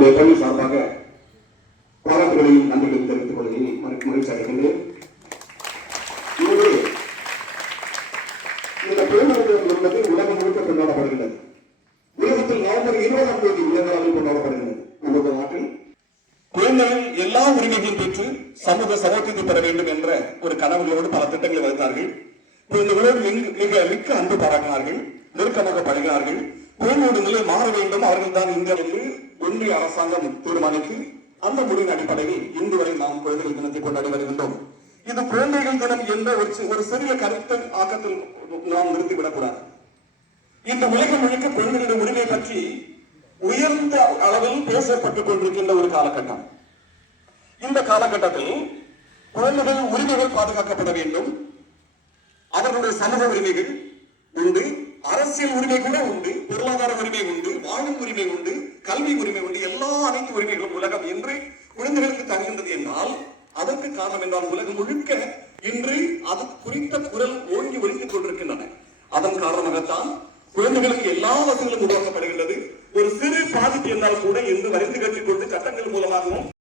நம்முடைய பள்ளி சார்பாக பாராட்டுகளையும் நன்றிகளையும் தெரிவித்துக் கொள்வதில் மகிழ்ச்சி அடைகின்றேன். இந்த குழந்தைகள் என்பது உலகம் முழுக்க கொண்டாடப்படுகிறது. உலகத்தில் நவம்பர் 20ஆம் தேதி உலகளாவில் கொண்டாடப்படுகிறது. நமது நாட்டில் குழந்தைகள் எல்லா உரிமைகளையும் பெற்று சமூக சமத்துவத்தை பெற வேண்டும் என்ற ஒரு கனவுகளோடு பல திட்டங்களை வகுத்தார்கள். குழந்தைகளோடு மிக்க அன்பு பாராட்டினார்கள், நெருக்கமாக பழகினார்கள். குழந்தையோட நிலை மாற வேண்டும், அவர்கள் தான் இந்தியாவில் ஒன்றிய அரசாங்கம் தீர்மானித்து அந்த முடிவின் அடிப்படையில் இன்று வரை நாம் குழந்தைகள் தினத்தை கொண்டாடி வருகின்றோம். இது குழந்தைகள் தினம் என்ற ஒரு சிறிய கருத்து ஆக்கத்தில் நாம் நிறுத்திவிடக்கூடாது. இந்த உலகம் முழுக்க குழந்தைகளுடைய உரிமை பற்றி உயர்ந்த அளவில் பேசப்பட்டுக் கொண்டிருக்கின்ற ஒரு காலகட்டம். இந்த காலகட்டத்தில் குழந்தைகள் உரிமைகள் பாதுகாக்கப்பட வேண்டும். அவர்களுடைய சமூக உரிமைகள் உண்டு, அரசியல் உரிமை கூட உண்டு, பொருளாதார உரிமை உண்டு, வாழும் உரிமை உண்டு, கல்வி உரிமை உண்டு. அனைத்து உரிமைகளும் உலகம் என்று குழந்தைகளுக்கு தருகின்றது என்றால் அதற்கு காரணம் என்றால் உலகம் முழுக்க இன்று அது குறித்த குரல் ஓங்கி ஒழித்துக் கொண்டிருக்கின்றன. அதன் காரணமாகத்தான் குழந்தைகளுக்கு எல்லா வசதிகளும் உருவாக்கப்படுகின்றது. ஒரு சிறு பாதிப்பு என்றால் கூட இன்று வரிந்து கட்டிக் கொண்டு சட்டங்கள் மூலமாகவும்